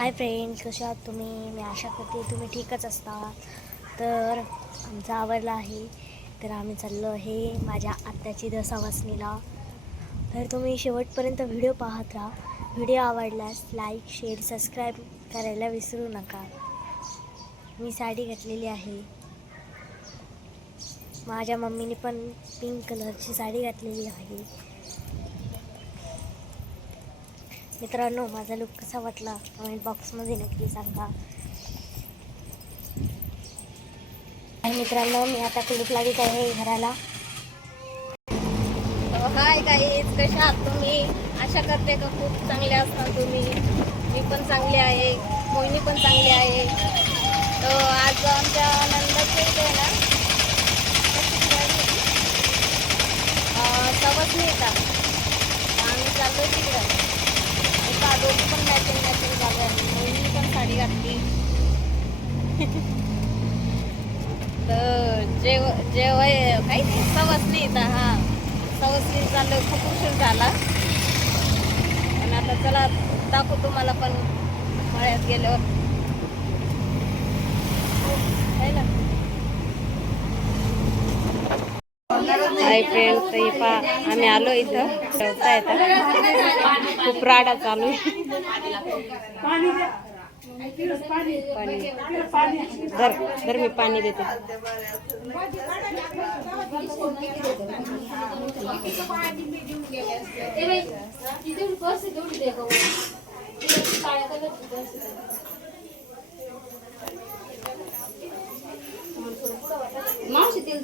Hi friends कशा आहात तुम्ही? मी आशा करते तुम्ही ठीकच असता तर आमचा आवडला आहे. तर आम्ही चाललो आहे माझ्या आत्याची दसावासनीला तर तुम्ही शेवटपर्यंत व्हिडिओ पाहत राहा. व्हिडिओ आवडल्यास लाईक शेअर सबस्क्राईब करायला विसरू नका. मी साडी घातलेली आहे. माझ्या मम्मीने पण पिंक कलरची साडी घातलेली आहे. मित्रांनो माझा लुक कसा वाटला? कमेंट बॉक्समध्ये नक्की सांगा. आणि मित्रांनो मी आता कुलूप लागत आहे घराला. हाय काही कशा आहात तुम्ही? आशा करते का खूप चांगले असणार तुम्ही. मी पण चांगली आहे. मोहिनी पण चांगली आहे. तर आज आमच्या नंदाच्या आहे ना? कशाची येतात आम्ही चालतो तिकडं. का दोन्ही पण मॅचिंग मॅचिंग झालं आहे मोहिनी पण साडी घातली तर जेव जेवाय काही नाही सवसनी हा. सवसली चाललं खूप उशीर झाला. पण आता चला दाखवू तुम्हाला पण मळ्यात गेल्यावर है ना हाय फ्रेंड तर पा आम्ही आलो इथं. ठेवता येतं. खूप राडा चालू धर धर मी पाणी देते.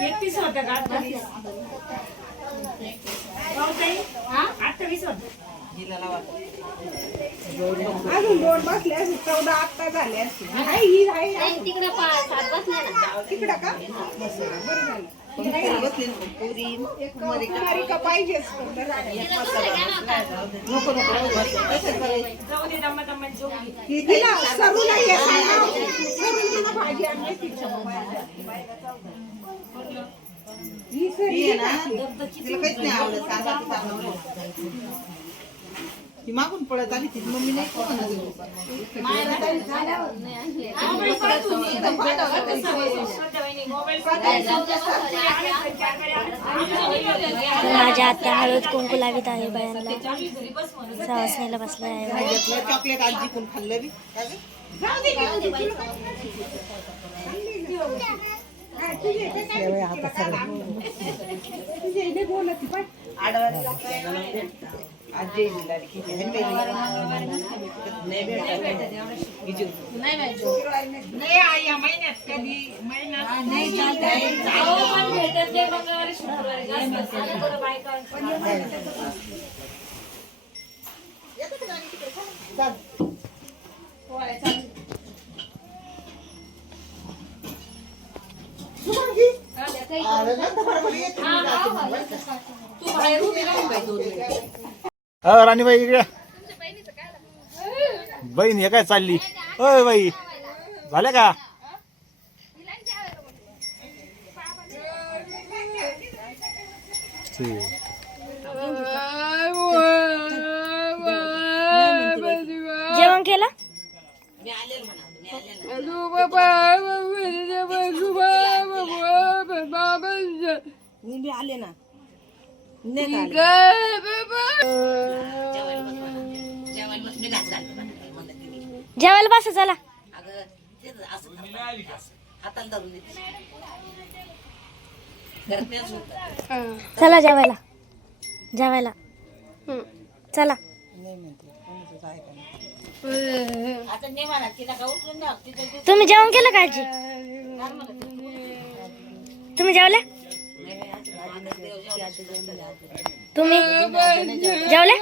एकतीस होतं का? अठ्ठावीस. अठ्ठावीस होतं. अजून दोन बसले असते चौदा आत्ता झाले हाय ही हाय तिकडे तिकडं का? बरं झालं. कुमारी का पाहिजेच. पण बरं झालं. जाऊ दे घे. सरूला भाजी आणली तिच्या ही ती मागून पळत आली ती मम्मी नाही कोण माझ्या आत्या हळद कुंकू लावित आहे बायांना. सवासणीला बसले आहे. चॉकलेट आजी कोण खाल्लं बी? काय गं? नाही. आई, या महिन्यात कधी महिन्यात नाही भेटत मंगळवारी शुक्रवारी बायका अ राणीबाई इकडे. बहीण हे काय चालली? अय बाई. झाल्या का. जेवण केलं? मी बी आले ना? जेवायला बसा चला. चला जेवायला. जेवायला. चला. तुम्ही जेवण केलं का आजी? तुम्ही जेवल्या तुम्ही जेवले?